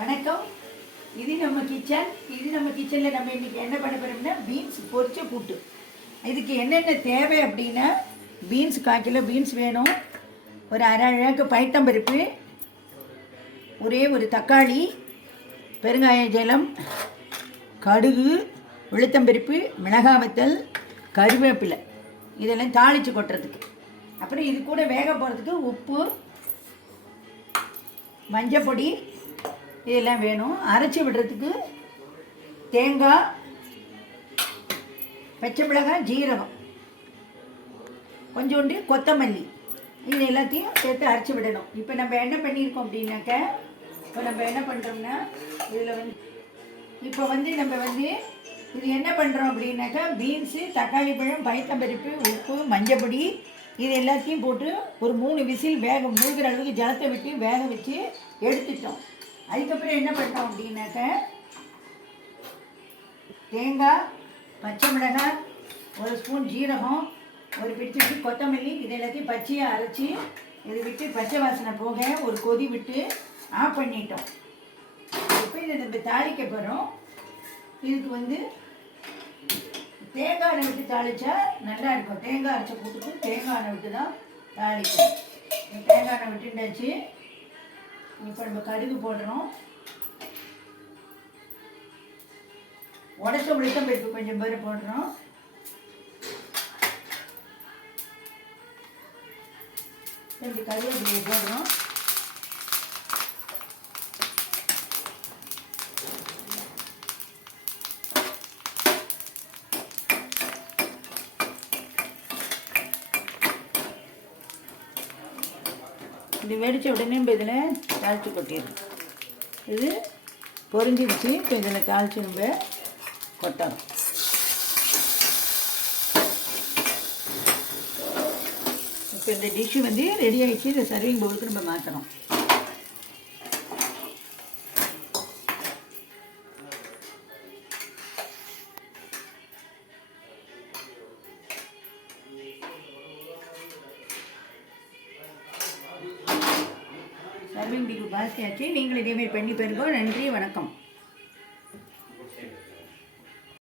வணக்கம். இது நம்ம கிச்சனில் நம்ம இன்றைக்கி என்ன பண்ண போகிறோம்னா பீன்ஸ் பொரிச்ச கூட்டு. இதுக்கு என்னென்ன தேவை அப்படின்னா, பீன்ஸ் 1/4 கிலோ பீன்ஸ் வேணும், ஒரு அரை அழகு பைத்தம்பருப்பு, ஒரே ஒரு தக்காளி, பெருங்காய ஜலம், கடுகு, உளுத்தம்பருப்பு, மிளகாய் வத்தல், கருவேப்பிலை, இதெல்லாம் தாளித்து கொட்டுறதுக்கு. அப்புறம் இது கூட வேக போகிறதுக்கு உப்பு, மஞ்சள் பொடி இதெல்லாம் வேணும். அரைச்சி விடுறதுக்கு தேங்காய், பச்சை மிளகாய், ஜீரகம், கொஞ்சோண்டு கொத்தமல்லி, இது எல்லாத்தையும் சேர்த்து அரைச்சி விடணும். இப்போ நம்ம என்ன பண்ணியிருக்கோம் அப்படின்னாக்க, இப்போ நம்ம என்ன பண்ணுறோம்னா இதில் நம்ம இது என்ன பண்ணுறோம் அப்படின்னாக்கா, பீன்ஸு, தக்காளி பழம், பைத்தம்பருப்பு, உப்பு, மஞ்சள் பொடி இது எல்லாத்தையும் போட்டு ஒரு 3 விசில் மூழ்கிற அளவுக்கு ஜலத்தை விட்டு வேக வச்சு எடுத்துட்டோம். அதுக்கப்புறம் என்ன பண்ணோம் அப்படின்னாக்க, தேங்காய், பச்சை மிளகாய், 1 ஸ்பூன் ஜீரகம், ஒரு பிடிச்சி கொத்தமல்லி இது எல்லாத்தையும் பச்சையாக அரைச்சி இதை விட்டு பச்சை வாசனை போக ஒரு கொதி விட்டு ஆஃப் பண்ணிட்டோம். இப்போ இதை நம்ம தாளிக்க போகிறோம். இதுக்கு தேங்காய் எண்ணெய் விட்டு தாளித்தா நல்லா இருக்கும். தேங்காய் அரைச்ச கூட்டுக்கு தேங்காய் எண்ணெய் விட்டு தான் தாளிக்கும். தேங்காய் எண்ணெய் விட்டுண்டாச்சு. இப்போ நம்ம கடுகு போடுறோம். உடச்ச உளுத்தம்பருப்பு கொஞ்சம் பேர் போடுறோம். கொஞ்சம் கருவேப்பிலையை போடுறோம். இது வெடித்த உடனே நம்ம இதில் தாளித்து கொட்டிடணும். இது பொரிஞ்சிடுச்சு. இப்போ இதில் தாளித்து நம்ம கொட்டணும். இப்போ இந்த டிஷ்ஷு ரெடி ஆகிடுச்சு. இந்த சர்விங் பவுலுக்கு நம்ம மாற்றணும். சர்விங் டிஷ்ஷு பாஸ்தியாச்சு. நீங்களும் இதேமாரி பண்ணி பாருங்க. நன்றி, வணக்கம்.